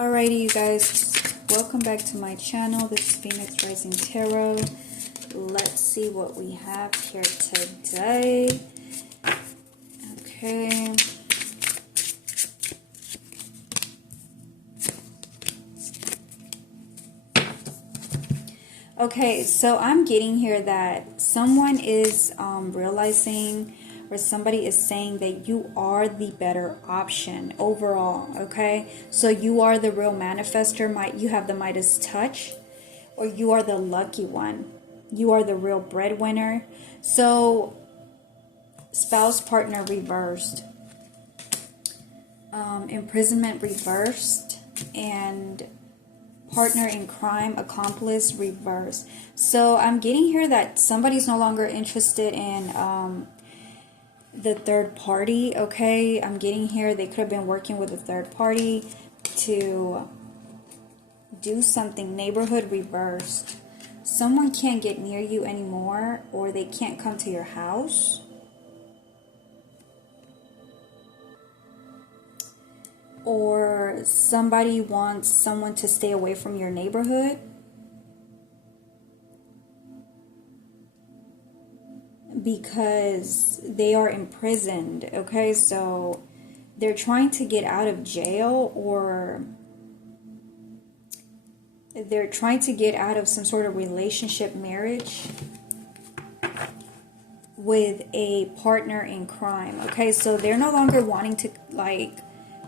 Alrighty, you guys, welcome back to my channel. This is Phoenix Rising Tarot. Let's see what we have here today. Okay. Okay, so I'm getting here that someone is realizing, or somebody is saying that you are the better option overall, okay? So you are the real manifester, you have the Midas touch, or you are the lucky one. You are the real breadwinner. So spouse partner reversed, imprisonment reversed, and partner in crime, accomplice reversed. So I'm getting here that somebody's no longer interested in the third party, okay? I'm getting here they could have been working with a third party to do something. Neighborhood reversed. Someone can't get near you anymore, or they can't come to your house. Or somebody wants someone to stay away from your neighborhood. Because they are imprisoned, okay? So they're trying to get out of jail, or they're trying to get out of some sort of relationship, marriage with a partner in crime, okay? So they're no longer wanting to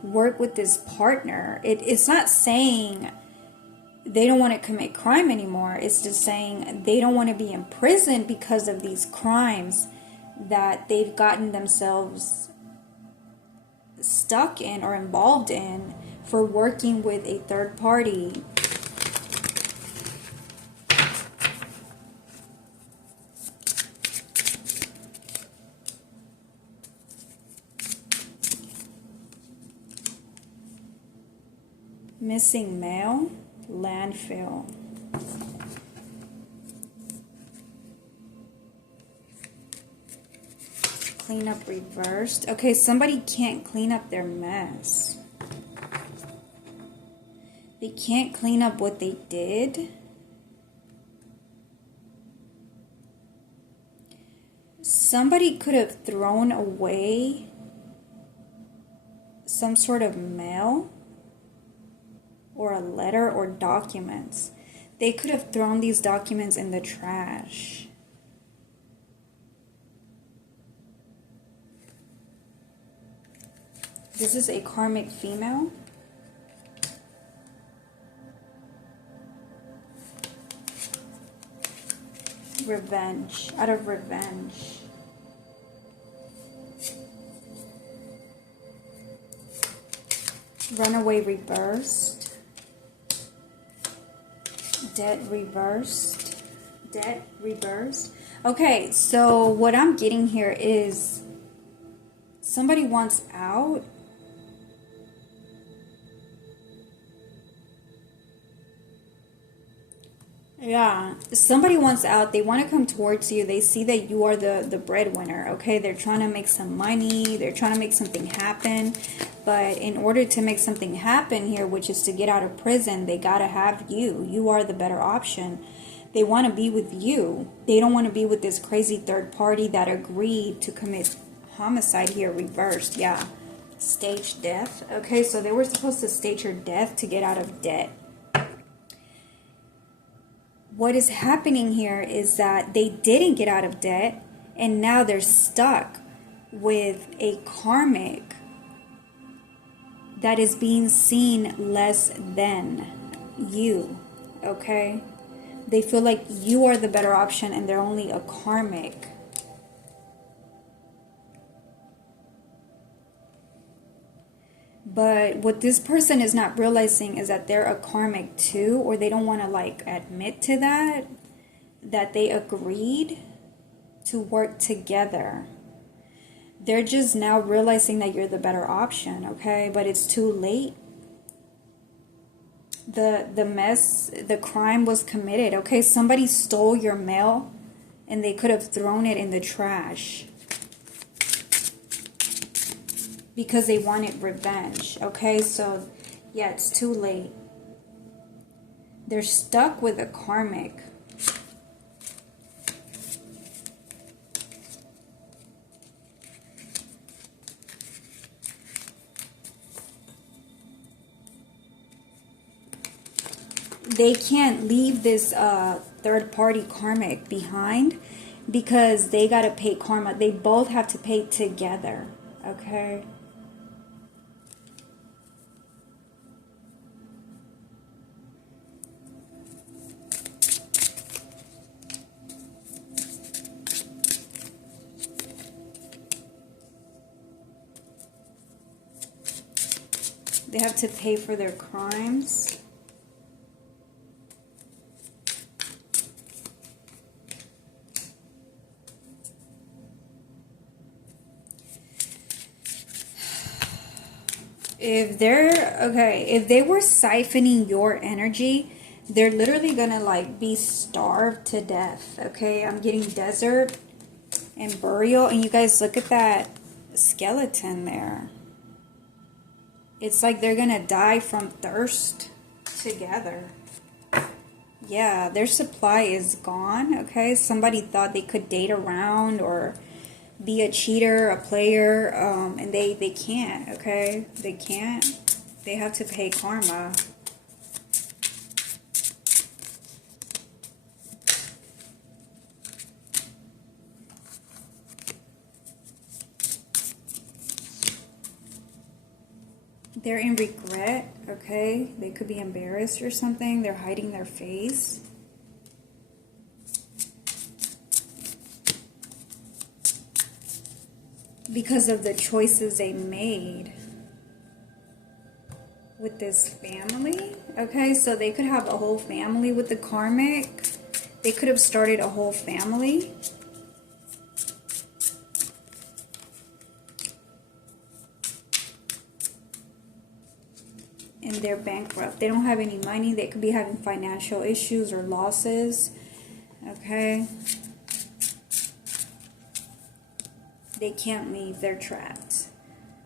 work with this partner. It's not saying they don't want to commit crime anymore. It's just saying they don't want to be in prison because of these crimes that they've gotten themselves stuck in or involved in for working with a third party. Missing mail. Landfill. Cleanup reversed. Okay, somebody can't clean up their mess. They can't clean up what they did. Somebody could have thrown away some sort of mail, or a letter, or documents. They could have thrown these documents in the trash. This is a karmic female. Revenge. Out of revenge. Runaway reversed. Debt reversed. Debt reversed. Okay, so what I'm getting here is somebody wants out. Yeah, somebody wants out. They want to come towards you. They see that you are the breadwinner, okay? They're trying to make some money. They're trying to make something happen. But in order to make something happen here, which is to get out of prison, they got to have you. You are the better option. They want to be with you. They don't want to be with this crazy third party that agreed to commit homicide here, reversed. Yeah, staged death. Okay, so they were supposed to stage her death to get out of debt. What is happening here is that they didn't get out of debt, and now they're stuck with a karmic that is being seen less than you, okay? They feel like you are the better option and they're only a karmic. But what this person is not realizing is that they're a karmic too, or they don't want to admit to that they agreed to work together. They're just now realizing that you're the better option, okay? But it's too late. The crime was committed, okay? Somebody stole your mail and they could have thrown it in the trash. because they wanted revenge. Okay, so Yeah, it's too late. They're stuck with a karmic. They can't leave this third party karmic behind because they got to pay karma. They both have to pay together. Okay? They have to pay for their crimes. If they were siphoning your energy, they're literally gonna like be starved to death. Okay, I'm getting desert and burial, and you guys look at that skeleton there. It's like they're gonna die from thirst together. Yeah, their supply is gone. Okay, somebody thought they could date around or be a cheater, a player, and they can't. Okay, they can't. They have to pay karma. They're in regret. Okay, they could be embarrassed or something. They're hiding their face. Because of the choices they made with this family. Okay, so they could have a whole family with the karmic. They could have started a whole family. And they're bankrupt. They don't have any money. They could be having financial issues or losses. Okay. They can't leave. They're trapped.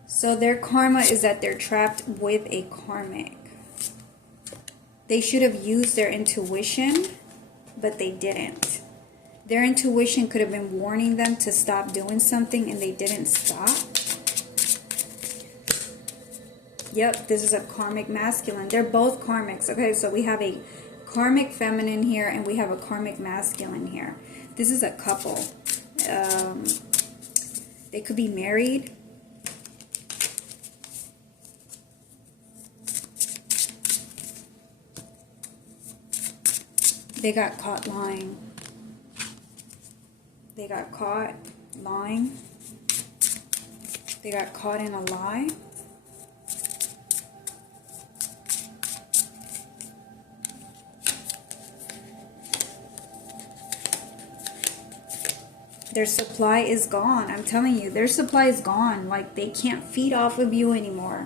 So their karma is that they're trapped with a karmic. They should have used their intuition, but they didn't. Their intuition could have been warning them to stop doing something, and they didn't stop. Yep, this is a karmic masculine. They're both karmics. Okay, so we have a karmic feminine here, and we have a karmic masculine here. This is a couple. They could be married. They got caught lying. They got caught lying. They got caught in a lie. Their supply is gone. I'm telling you, their supply is gone. Like, they can't feed off of you anymore.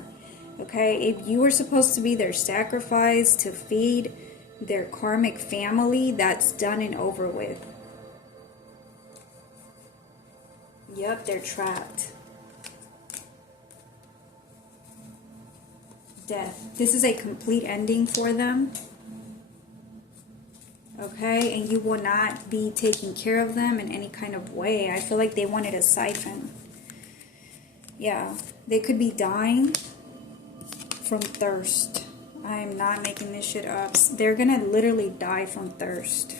Okay? If you were supposed to be their sacrifice to feed their karmic family, that's done and over with. Yep, they're trapped. Death. This is a complete ending for them. Okay, and you will not be taking care of them in any kind of way. I feel like they wanted a siphon. Yeah, they could be dying from thirst. I am not making this shit up. They're gonna literally die from thirst.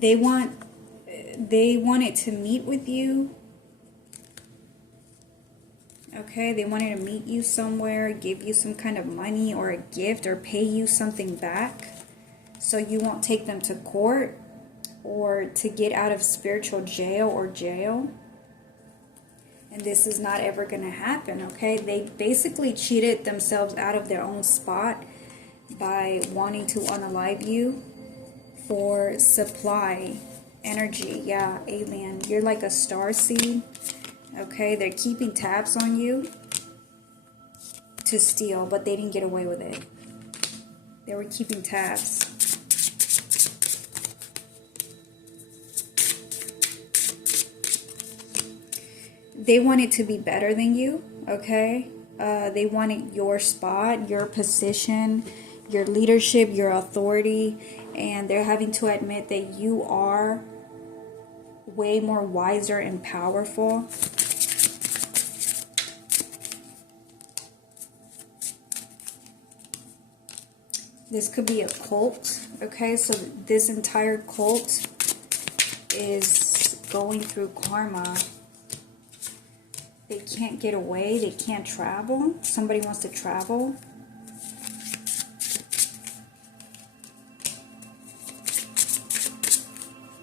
They wanted to meet with you. Okay, they wanted to meet you somewhere, give you some kind of money or a gift, or pay you something back so you won't take them to court or to get out of spiritual jail or jail. And this is not ever going to happen, okay? They basically cheated themselves out of their own spot by wanting to unalive you for supply energy. Yeah, alien. You're like a star seed. Okay, they're keeping tabs on you to steal, but they didn't get away with it. They were keeping tabs. They wanted to be better than you, okay? They wanted your spot, your position, your leadership, your authority, and they're having to admit that you are way more wiser and powerful. This could be a cult, okay? So this entire cult is going through karma. They can't get away. They can't travel. Somebody wants to travel.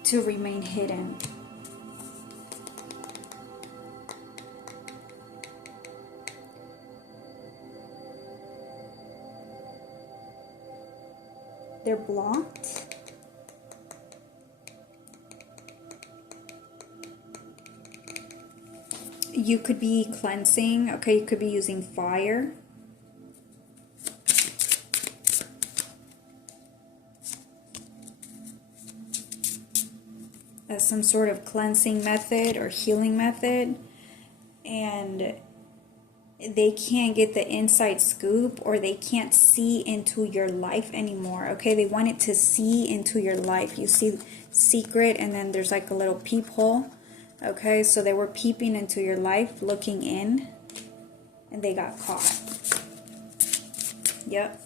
To remain hidden. They're blocked. You could be cleansing, okay? You could be using fire. As some sort of cleansing method or healing method. And they can't get the inside scoop, or they can't see into your life anymore, okay? They wanted to see into your life. You see secret, and then there's like a little peephole. Okay, so they were peeping into your life, looking in, and they got caught. Yep.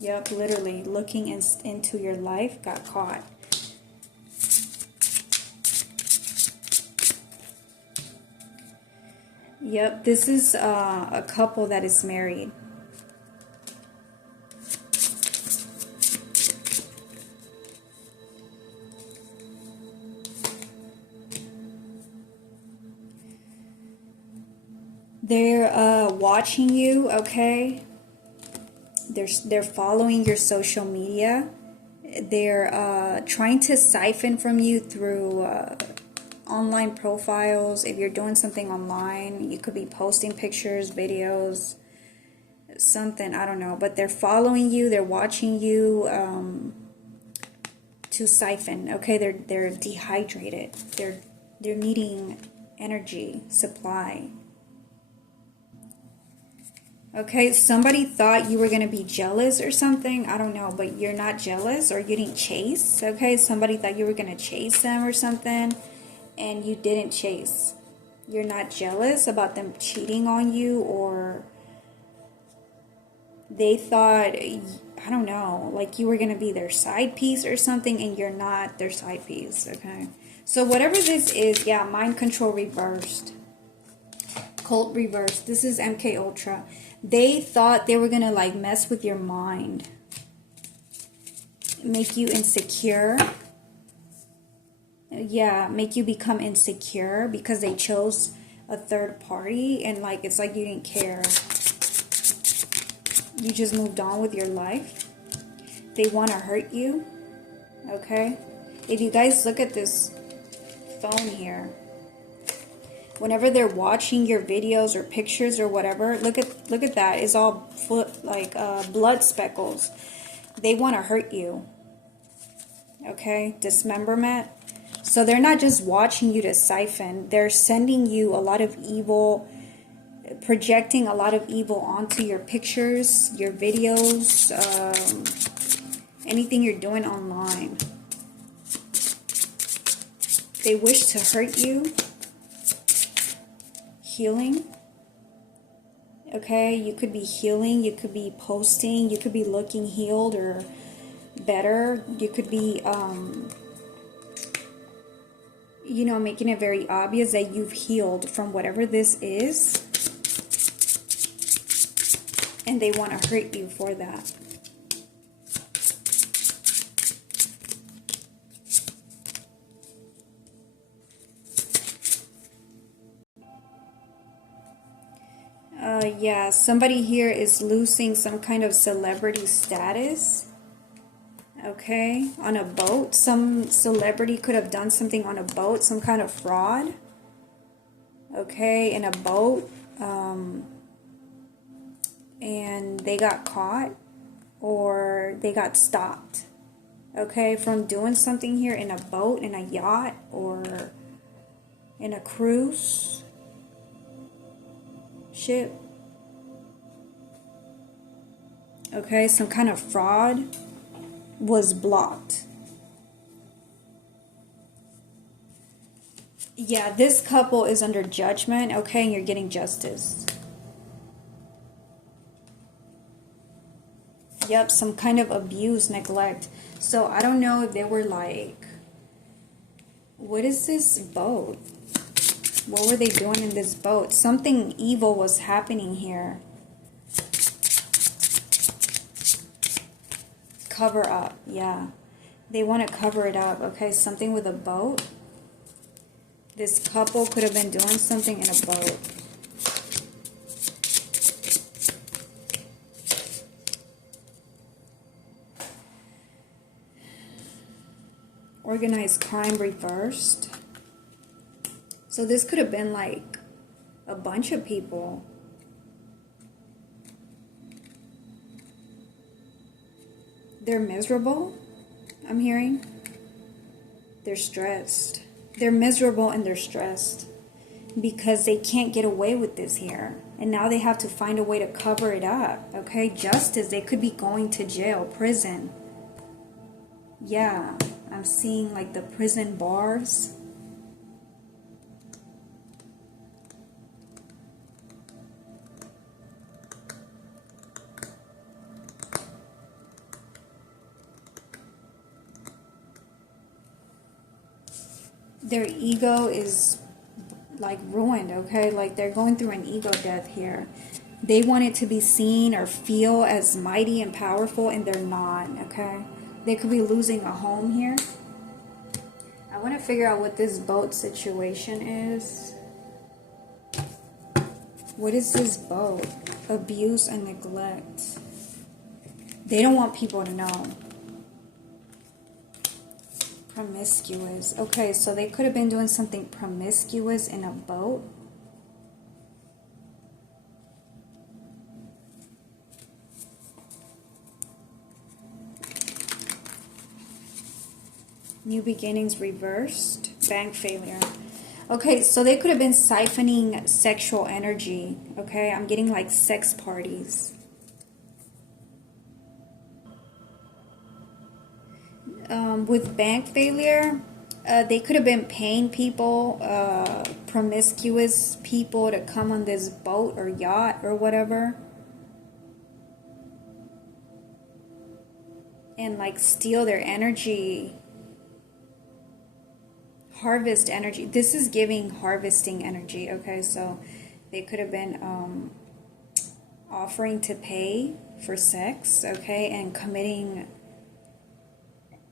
Yep, literally looking into your life, got caught. Yep, this is a couple that is married. They're watching you, okay? They're following your social media. They're trying to siphon from you through online profiles. If you're doing something online, you could be posting pictures, videos, something, I don't know. But they're following you, they're watching you to siphon, okay? They're dehydrated. They're needing energy, supply. Okay, somebody thought you were going to be jealous or something. I don't know, but you're not jealous, or you didn't chase. Okay, somebody thought you were going to chase them or something, and you didn't chase. You're not jealous about them cheating on you, or they thought, I don't know, like you were going to be their side piece or something, and you're not their side piece. Okay, so whatever this is, yeah, mind control reversed. Cult reversed. This is MK Ultra. They thought they were gonna like mess with your mind, make you insecure. Yeah, make you become insecure because they chose a third party, and like it's like you didn't care. You just moved on with your life. They want to hurt you. Okay, if you guys look at this phone here, whenever they're watching your videos or pictures or whatever, look at that. It's all full, like blood speckles. They want to hurt you. Okay, dismemberment. So they're not just watching you to siphon. They're sending you a lot of evil, projecting a lot of evil onto your pictures, your videos, anything you're doing online. They wish to hurt you. Healing. Okay, you could be healing, you could be posting, you could be looking healed or better. You could be you know, making it very obvious that you've healed from whatever this is, and they want to hurt you for that. Yeah, somebody here is losing some kind of celebrity status. Okay, on a boat. Some celebrity could have done something on a boat, some kind of fraud. Okay, in a boat. and they got caught or they got stopped, okay, from doing something here in a boat, in a yacht, or in a cruise ship. Okay, some kind of fraud was blocked. Yeah, this couple is under judgment, okay, and you're getting justice. Yep, some kind of abuse, neglect. So I don't know if they were like, what is this boat? What were they doing in this boat? Something evil was happening here. Cover up, yeah. They want to cover it up, okay? Something with a boat. This couple could have been doing something in a boat. Organized crime reversed. So this could have been like a bunch of people. They're miserable, I'm hearing. They're stressed. They're miserable and they're stressed because they can't get away with this here. And now they have to find a way to cover it up, okay? Justice, they could be going to jail, prison. Yeah, I'm seeing like the prison bars. Their ego is like ruined, okay? Like they're going through an ego death here. They want it to be seen or feel as mighty and powerful, and they're not, okay? They could be losing a home here. I want to figure out what this boat situation is. What is this boat? Abuse and neglect. They don't want people to know. Promiscuous. Okay, so they could have been doing something promiscuous in a boat. New beginnings reversed. Bank failure. Okay, so they could have been siphoning sexual energy. Okay, I'm getting like sex parties. With bank failure, they could have been paying people, promiscuous people, to come on this boat or yacht or whatever, and like steal their energy, harvest energy. This is giving harvesting energy, okay? So they could have been offering to pay for sex, okay, and committing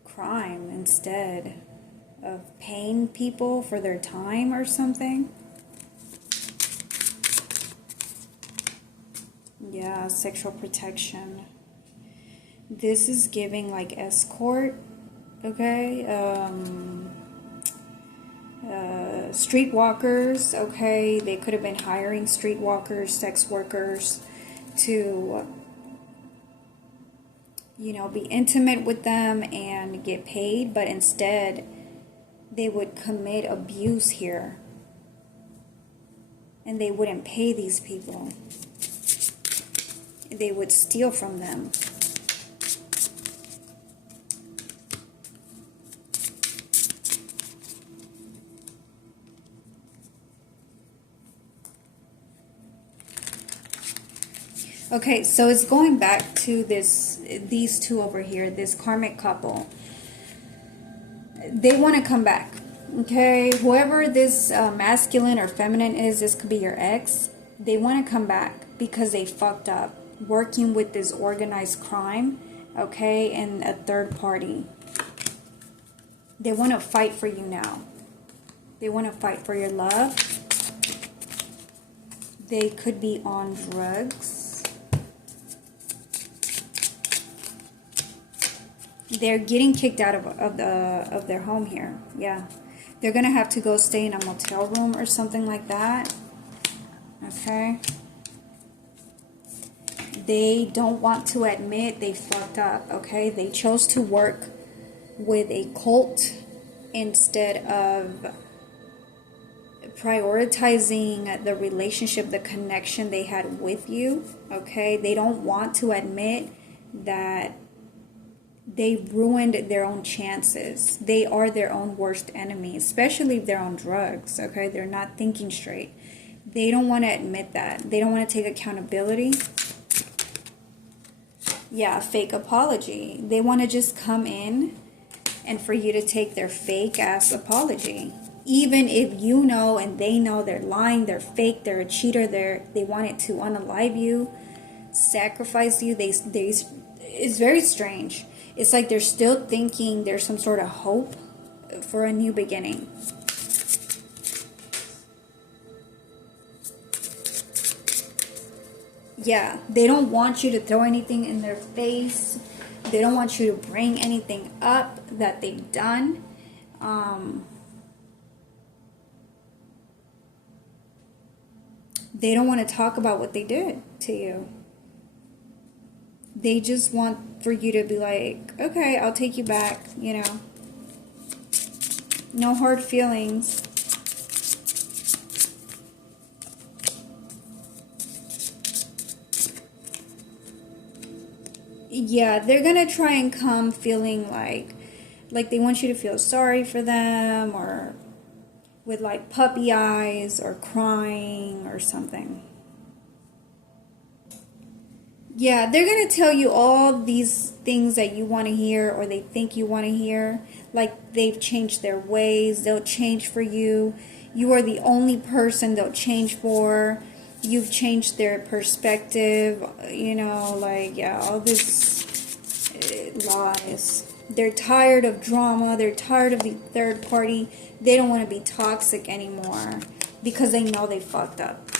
crime instead of paying people for their time or something. Yeah, sexual protection. This is giving like escort, okay? Streetwalkers, okay? They could have been hiring streetwalkers, sex workers to, you know, be intimate with them and get paid, but instead they would commit abuse here and they wouldn't pay these people. They would steal from them. Okay, so it's going back to these two over here, this karmic couple. They want to come back, okay? Whoever this masculine or feminine is, this could be your ex. They want to come back because they fucked up working with this organized crime, okay, and a third party. They want to fight for you now. They want to fight for your love. They could be on drugs. They're getting kicked out of their home here. Yeah, they're gonna have to go stay in a motel room or something like that. Okay. They don't want to admit they fucked up, okay? They chose to work with a cult instead of prioritizing the relationship, the connection they had with you, okay? They don't want to admit that they ruined their own chances. They are their own worst enemy, especially if they're on drugs, okay? They're not thinking straight. They don't want to admit that. They don't want to take accountability. Yeah, fake apology. They want to just come in and for you to take their fake ass apology. Even if you know and they know they're lying, they're fake, they're a cheater, they wanted to unalive you, sacrifice you. It's very strange. It's like they're still thinking there's some sort of hope for a new beginning. Yeah, they don't want you to throw anything in their face. They don't want you to bring anything up that they've done. They don't want to talk about what they did to you. They just want for you to be like, okay, I'll take you back, you know. No hard feelings. Yeah, they're gonna try and come feeling like they want you to feel sorry for them, or with like puppy eyes or crying or something. Yeah, they're going to tell you all these things that you want to hear or they think you want to hear. Like they've changed their ways. They'll change for you. You are the only person they'll change for. You've changed their perspective. You know, like, yeah, all this lies. They're tired of drama. They're tired of the third party. They don't want to be toxic anymore because they know they fucked up.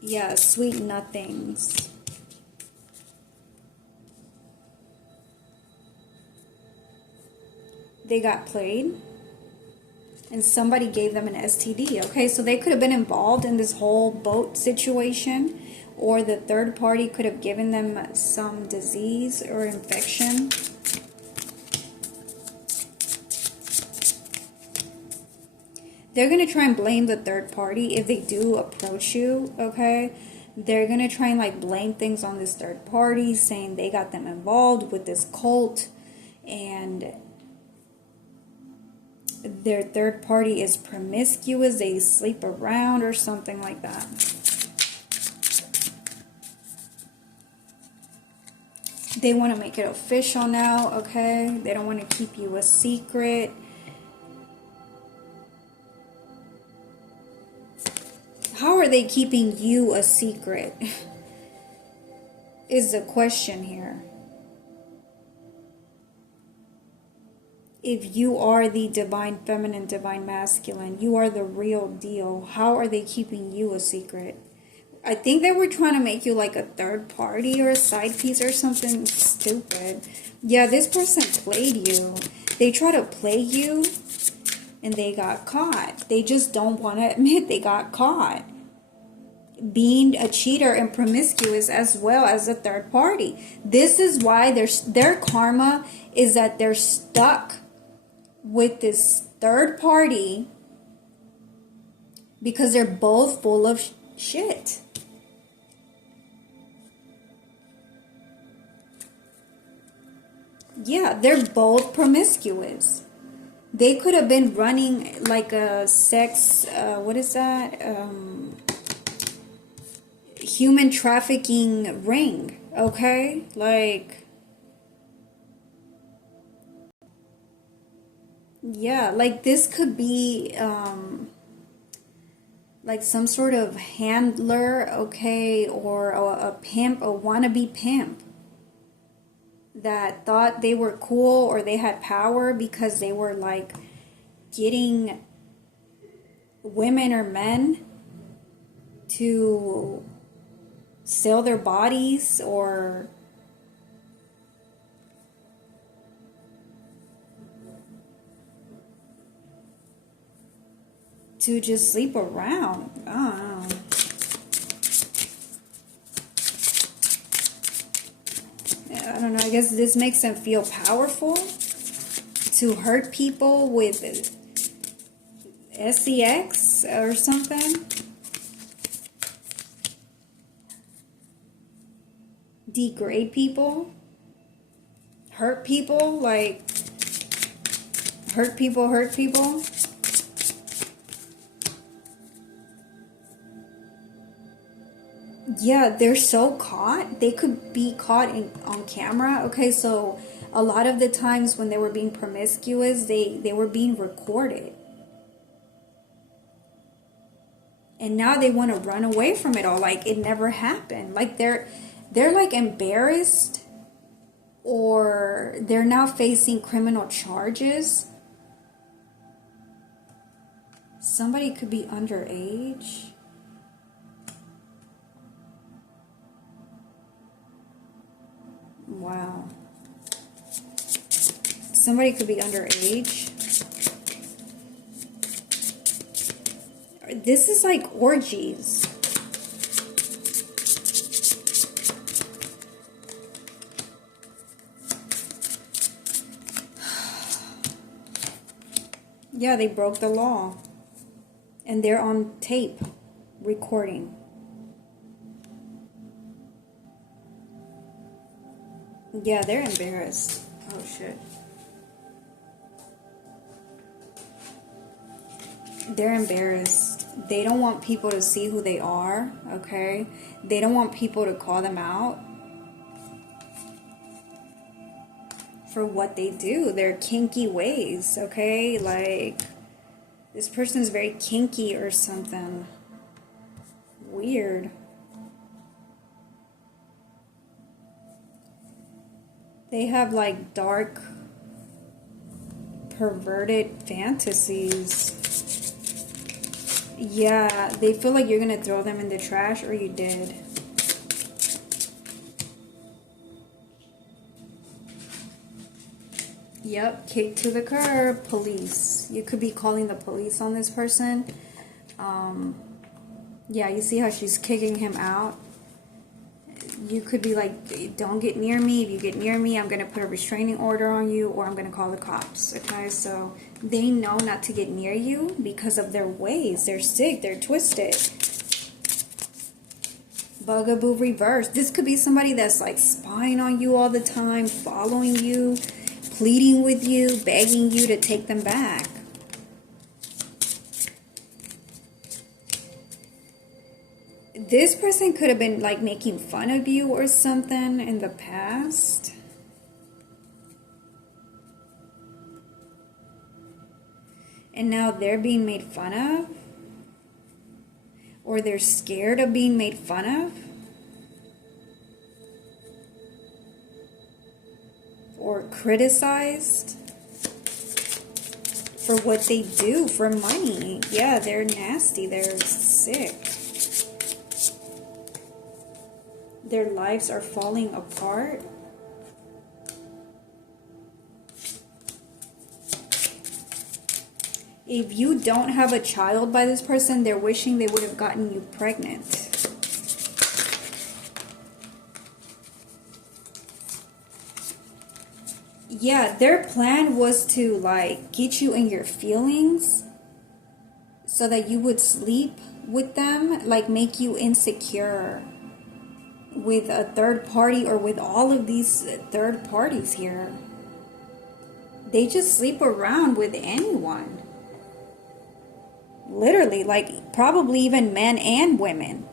Yeah, sweet nothings. They got played and somebody gave them an STD. Okay, so they could have been involved in this whole boat situation, or the third party could have given them some disease or infection. They're going to try and blame the third party if they do approach you, okay? They're going to try and like blame things on this third party, saying they got them involved with this cult and their third party is promiscuous, they sleep around or something like that. They want to make it official now, okay? They don't want to keep you a secret. How are they keeping you a secret? Is the question here. If you are the divine feminine, divine masculine, you are the real deal. How are they keeping you a secret? I think they were trying to make you like a third party or a side piece or something stupid. Yeah, this person played you. They try to play you and they got caught. They just don't want to admit they got caught being a cheater and promiscuous as well as a third party. This is why their karma is that they're stuck with this third party because they're both full of shit. Yeah, they're both promiscuous. They could have been running like a sex, what is that? Human trafficking ring, okay? Like, yeah, like this could be like some sort of handler, okay, or a pimp, a wannabe pimp that thought they were cool or they had power because they were like getting women or men to sell their bodies or to just sleep around. I don't know. I don't know. I guess this makes them feel powerful to hurt people with sex or something. Degrade people. Hurt people. Like, hurt people, hurt people. Yeah, they're so caught. They could be caught on camera. Okay, so a lot of the times when they were being promiscuous, they were being recorded. And now they want to run away from it all, like it never happened. Like they're like embarrassed, or they're now facing criminal charges. Somebody could be underage. Wow. Somebody could be underage. This is like orgies. Yeah, they broke the law. And they're on tape, recording. Yeah, they're embarrassed. Oh, shit. They're embarrassed. They don't want people to see who they are, okay? They don't want people to call them out for what they do. Their kinky ways, okay? Like, this person's very kinky or something. Weird. They have like dark, perverted fantasies. Yeah, they feel like you're gonna throw them in the trash, or you did. Yep, kick to the curb, police. You could be calling the police on this person. Yeah, you see how she's kicking him out? You could be like, don't get near me. If you get near me, I'm going to put a restraining order on you, or I'm going to call the cops. Okay, so they know not to get near you because of their ways. They're sick. They're twisted. Bugaboo reverse. This could be somebody that's like spying on you all the time, following you, pleading with you, begging you to take them back. This person could have been like making fun of you or something in the past. And now they're being made fun of. Or they're scared of being made fun of. Or criticized for what they do for money. Yeah, they're nasty. They're sick. Their lives are falling apart. If you don't have a child by this person, they're wishing they would have gotten you pregnant. Yeah, their plan was to like get you in your feelings so that you would sleep with them, like make you insecure with a third party, or with all of these third parties here. They just sleep around with anyone. Literally, like probably even men and women.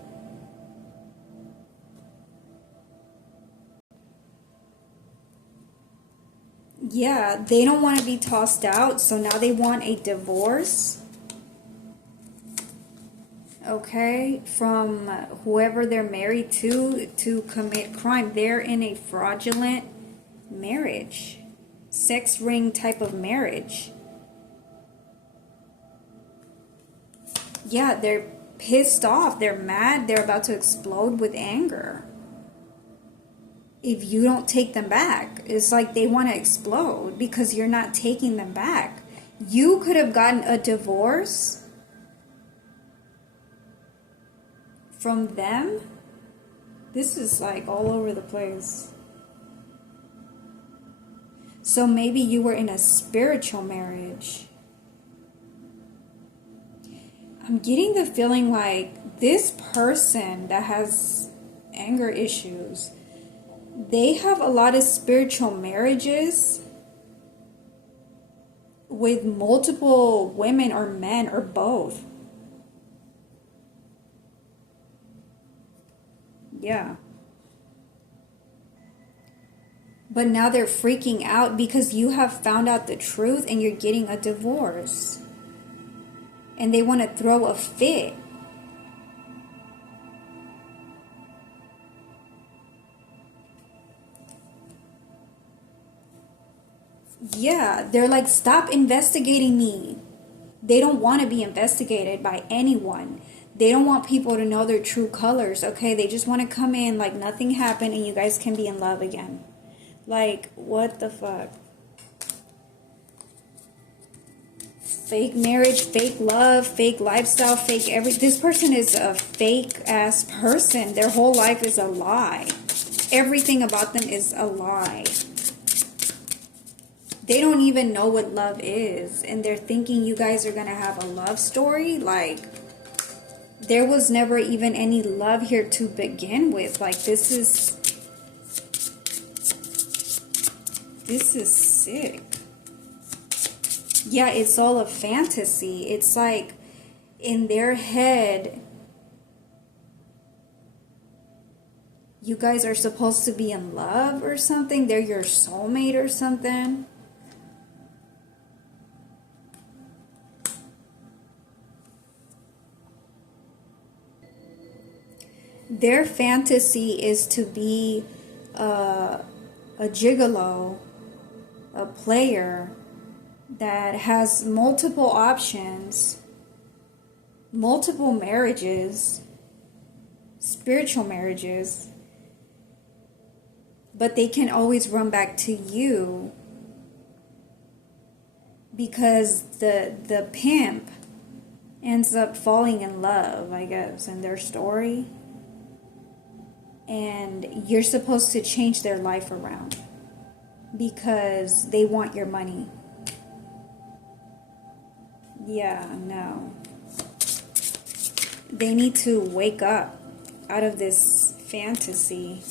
Yeah, they don't want to be tossed out, so now they want a divorce. Okay, from whoever they're married to commit crime. They're in a fraudulent marriage, sex ring type of marriage. Yeah, they're pissed off, they're mad, they're about to explode with anger. If you don't take them back, it's like they want to explode because you're not taking them back. You could have gotten a divorce from them, this is like all over the place. So maybe you were in a spiritual marriage. I'm getting the feeling like this person that has anger issues, they have a lot of spiritual marriages with multiple women or men or both. Yeah. But now they're freaking out because you have found out the truth and you're getting a divorce. And they want to throw a fit. Yeah, they're like, stop investigating me. They don't want to be investigated by anyone. They don't want people to know their true colors, okay? They just want to come in like nothing happened and you guys can be in love again. Like, what the fuck? Fake marriage, fake love, fake lifestyle, fake everything. This person is a fake ass person. Their whole life is a lie. Everything about them is a lie. They don't even know what love is. And they're thinking you guys are going to have a love story. Like, there was never even any love here to begin with. Like, this is sick. Yeah, it's all a fantasy. It's like in their head, you guys are supposed to be in love or something. They're your soulmate or something. Their fantasy is to be a gigolo, a player that has multiple options, multiple marriages, spiritual marriages, but they can always run back to you because the pimp ends up falling in love, I guess, in their story. And you're supposed to change their life around because they want your money. Yeah, no. They need to wake up out of this fantasy.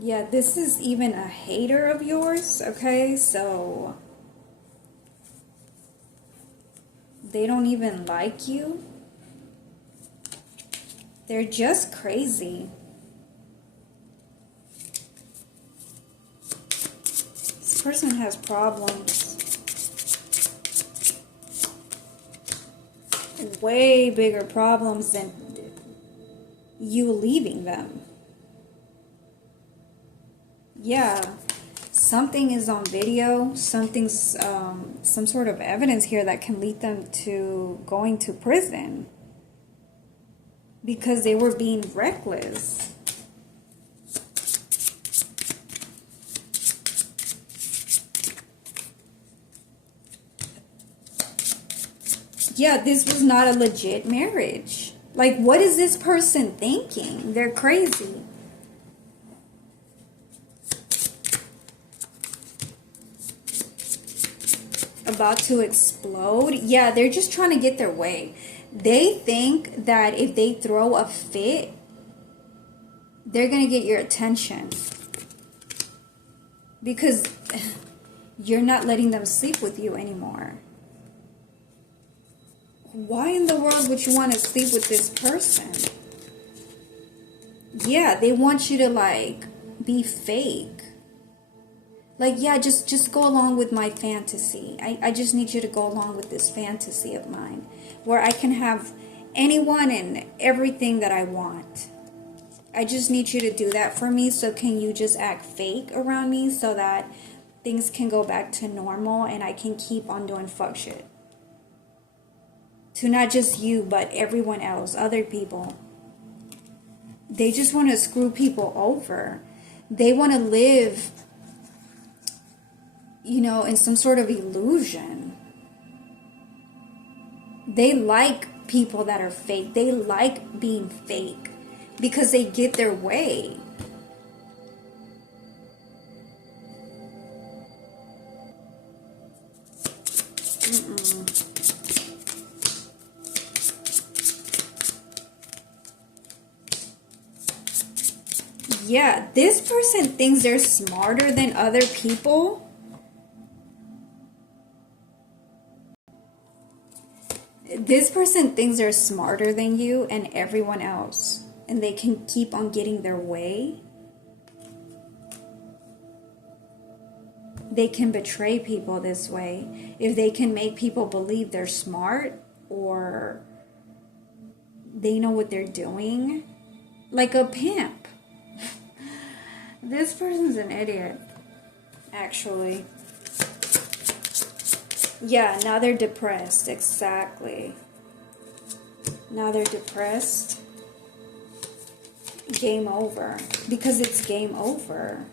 Yeah, this is even a hater of yours, okay? So they don't even like you. They're just crazy. This person has problems. Way bigger problems than you leaving them. Yeah, something is on video. Something's, some sort of evidence here that can lead them to going to prison. Because they were being reckless. Yeah, this was not a legit marriage. Like, what is this person thinking? They're crazy. About to explode? Yeah, they're just trying to get their way. They think that if they throw a fit, they're going to get your attention. Because you're not letting them sleep with you anymore. Why in the world would you want to sleep with this person? Yeah, they want you to, like, be fake. Like, yeah, just go along with my fantasy. I just need you to go along with this fantasy of mine. Where I can have anyone and everything that I want. I just need you to do that for me. So can you just act fake around me so that things can go back to normal and I can keep on doing fuck shit. To not just you, but everyone else, other people. They just want to screw people over. They want to live, you know, in some sort of illusion. They like people that are fake. They like being fake because they get their way. Yeah, this person thinks they're smarter than other people. This person thinks they're smarter than you and everyone else, and they can keep on getting their way. They can betray people this way. If they can make people believe they're smart or they know what they're doing, like a pimp. This person's an idiot, actually. Yeah, now they're depressed. Exactly. Now they're depressed. Game over. Because it's game over.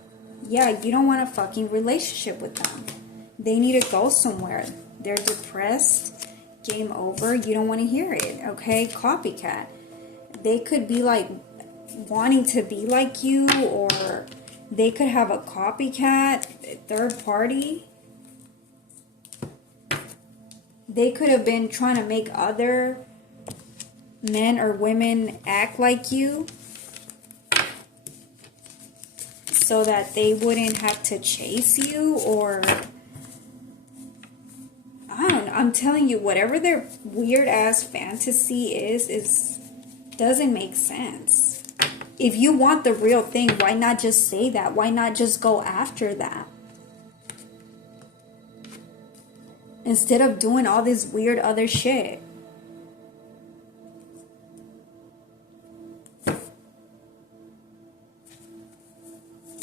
Yeah, you don't want a fucking relationship with them. They need to go somewhere. They're depressed. Game over. You don't want to hear it. Okay? Copycat. They could be like wanting to be like you, or they could have a copycat, third party. They could have been trying to make other men or women act like you so that they wouldn't have to chase you, or I don't know. I'm telling you, whatever their weird ass fantasy is doesn't make sense. If you want the real thing, why not just say that? Why not just go after that? Instead of doing all this weird other shit.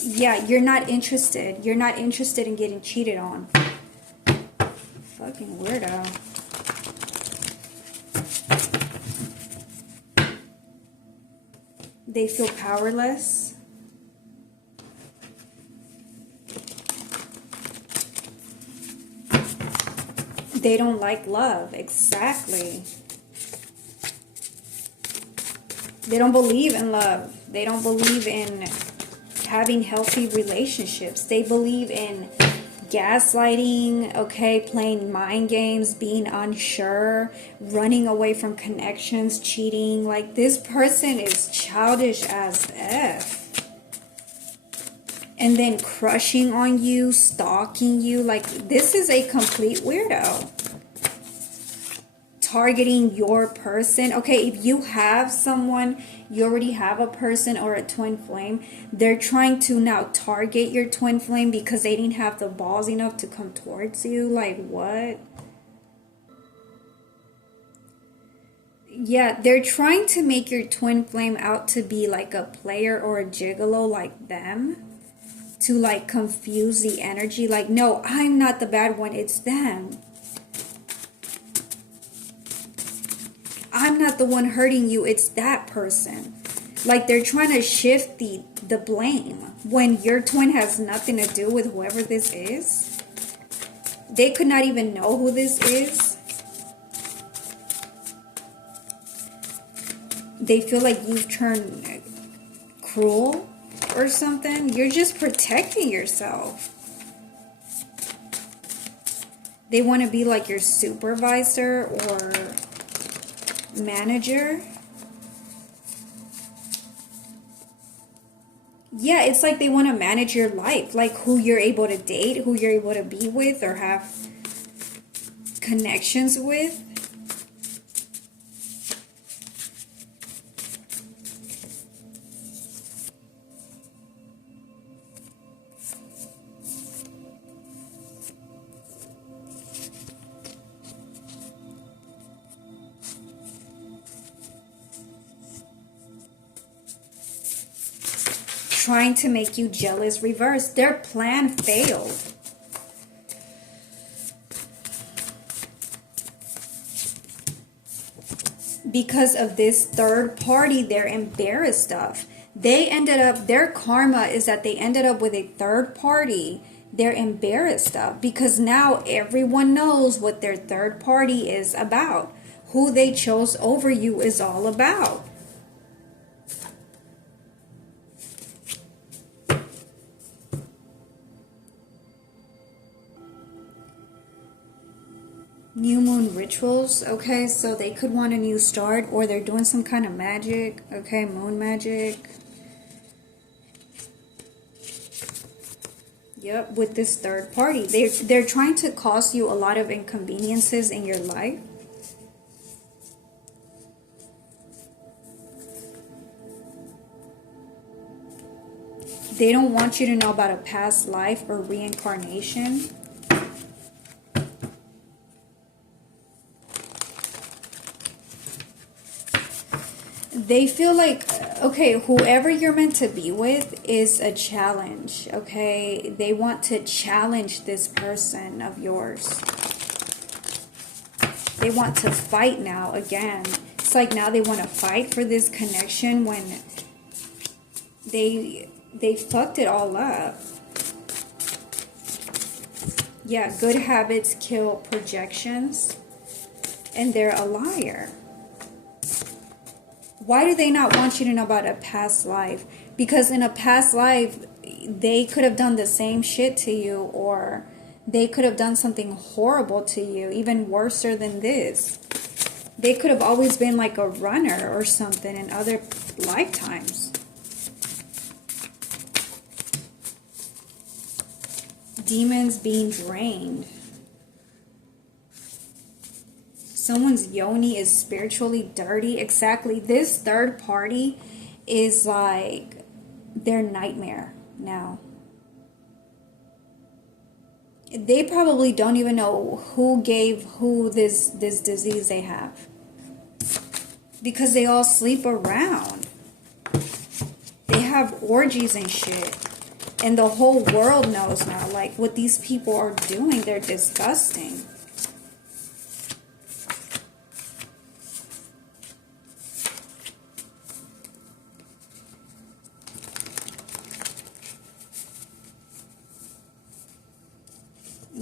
Yeah, you're not interested. You're not interested in getting cheated on. Fucking weirdo. They feel powerless. They don't like love. Exactly. They don't believe in love. They don't believe in having healthy relationships. They believe in gaslighting, okay, playing mind games, being unsure, running away from connections, cheating. Like, this person is childish as F. And then crushing on you, stalking you. Like, this is a complete weirdo. Targeting your person. Okay, if you have someone, you already have a person or a twin flame, they're trying to now target your twin flame because they didn't have the balls enough to come towards you. Like, what? Yeah, they're trying to make your twin flame out to be like a player or a gigolo like them, to like confuse the energy. Like, no, I'm not the bad one, it's them. I'm not the one hurting you, it's that person. Like, they're trying to shift the blame when your twin has nothing to do with whoever this is. They could not even know who this is. They feel like you've turned cruel or something. You're just protecting yourself. They want to be like your supervisor or manager. Yeah, it's like they want to manage your life, like who you're able to date, who you're able to be with or have connections with. Trying to make you jealous reverse. Their plan failed. Because of this third party they're embarrassed of. They ended up, their karma is that they ended up with a third party they're embarrassed of, because now everyone knows what their third party is about. Who they chose over you is all about. New moon rituals, okay, so they could want a new start, or they're doing some kind of magic, okay, moon magic. Yep, with this third party. They're trying to cause you a lot of inconveniences in your life. They don't want you to know about a past life or reincarnation. They feel like, okay, whoever you're meant to be with is a challenge, okay? They want to challenge this person of yours. They want to fight now again. It's like now they want to fight for this connection when they fucked it all up. Yeah, good habits kill projections. And they're a liar. Why do they not want you to know about a past life? Because in a past life, they could have done the same shit to you, or they could have done something horrible to you, even worse than this. They could have always been like a runner or something in other lifetimes. Demons being drained. Someone's yoni is spiritually dirty. Exactly. This third party is like their nightmare now. They probably don't even know who gave who this disease they have, because they all sleep around. They have orgies and shit. And the whole world knows now, like, what these people are doing. They're disgusting.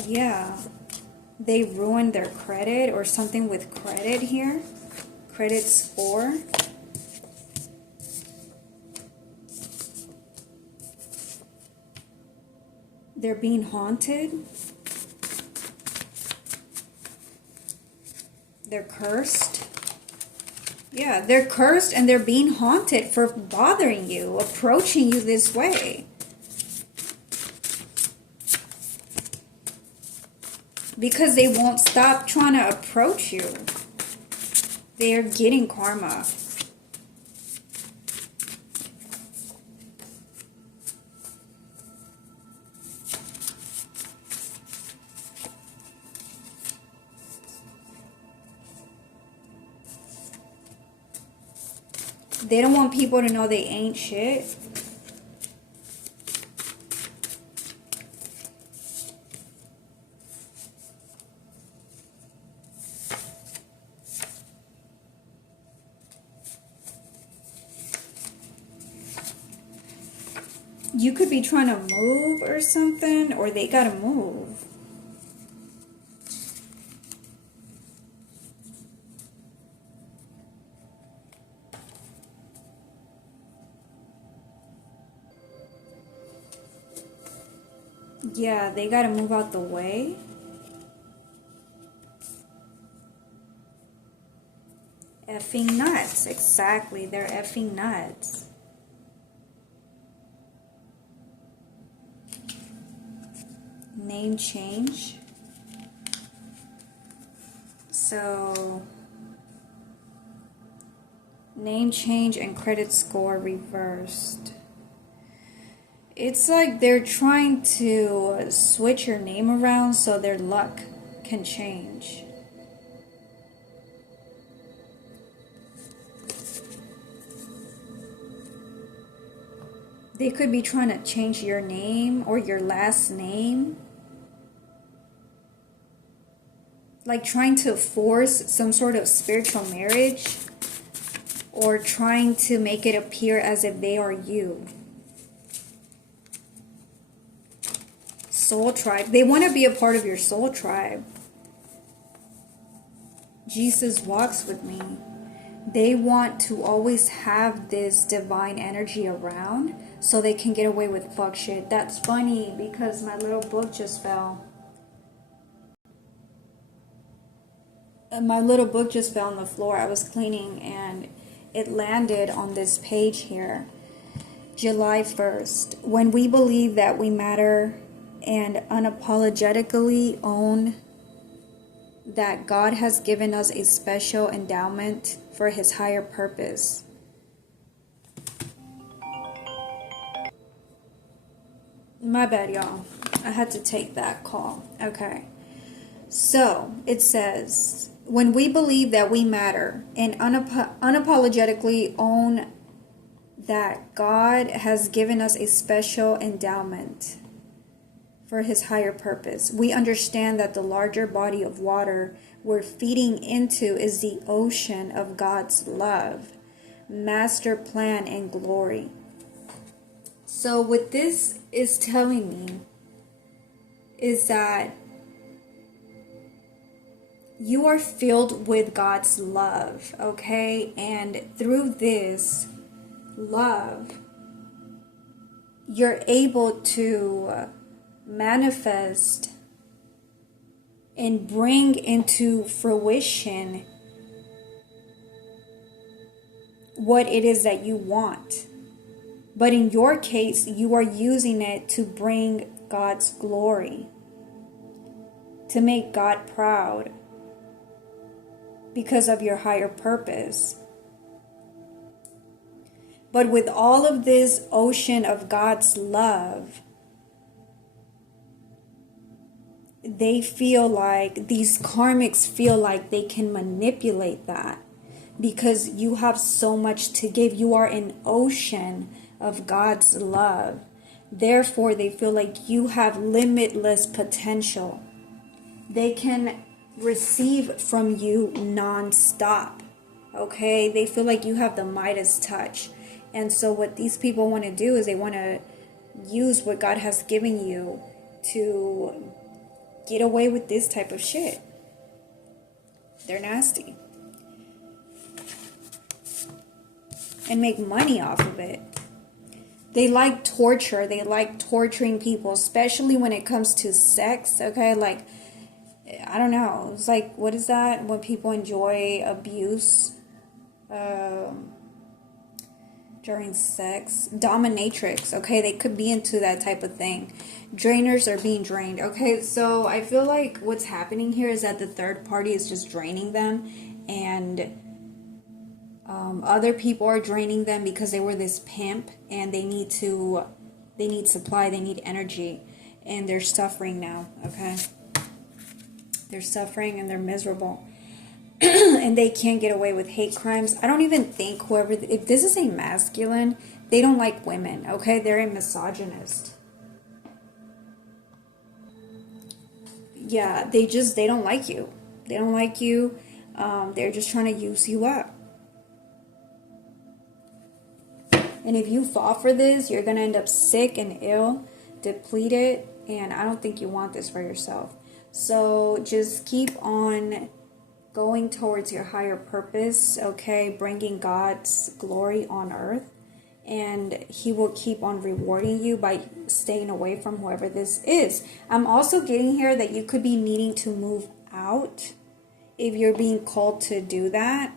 Yeah, they ruined their credit or something with credit here. Credit score. They're being haunted. They're cursed. Yeah, they're cursed and they're being haunted for bothering you, approaching you this way. Because they won't stop trying to approach you. They're getting karma. They don't want people to know they ain't shit. You could be trying to move or something, or they gotta move. Yeah, they gotta move out the way. Effing nuts. Exactly, they're effing nuts. Name change. So, name change and credit score reversed. It's like they're trying to switch your name around so their luck can change. They could be trying to change your name or your last name. Like trying to force some sort of spiritual marriage. or trying to make it appear as if they are you. Soul tribe. They want to be a part of your soul tribe. Jesus walks with me. They want to always have this divine energy around so they can get away with fuck shit. That's funny because my little book just fell. My little book just fell on the floor. I was cleaning and it landed on this page here. July 1st. When we believe that we matter and unapologetically own that God has given us a special endowment for his higher purpose. My bad, y'all. I had to take that call. Okay. So, it says, when we believe that we matter and unapologetically own that God has given us a special endowment for his higher purpose, we understand that the larger body of water we're feeding into is the ocean of God's love, master plan, and glory. So what this is telling me is that you are filled with God's love, okay? And through this love, you're able to manifest and bring into fruition what it is that you want. But in your case, you are using it to bring God's glory, to make God proud because of your higher purpose. But with all of this ocean of God's love, they feel like, these karmics feel like they can manipulate that because you have so much to give. You are an ocean of God's love. Therefore, they feel like you have limitless potential. They can receive from you non-stop. Okay? They feel like you have the Midas touch. And so what these people want to do is they want to use what God has given you to get away with this type of shit. They're nasty. And make money off of it. They like torture. They like torturing people, especially when it comes to sex. Okay, like, I don't know. It's like, what is that? When people enjoy abuse during sex. Dominatrix. Okay, they could be into that type of thing. Drainers are being drained. Okay, so I feel like what's happening here is that the third party is just draining them, and other people are draining them because they were this pimp and they need supply, they need energy, and they're suffering now. Okay, they're suffering and they're miserable. And they can't get away with hate crimes. I don't even think if this is a masculine, they don't like women. Okay, they're a misogynist. Yeah, they don't like you. They don't like you. They're just trying to use you up. And if you fall for this, you're going to end up sick and ill, depleted, and I don't think you want this for yourself. So just keep on going towards your higher purpose, okay? Bringing God's glory on earth. And he will keep on rewarding you by staying away from whoever this is. I'm also getting here that you could be needing to move out if you're being called to do that.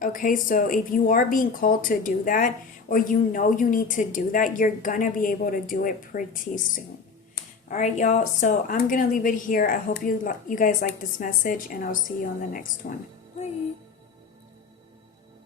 Okay, so if you are being called to do that, or you know you need to do that, you're gonna be able to do it pretty soon. All right, y'all. So I'm gonna leave it here. I hope you guys like this message, and I'll see you on the next one.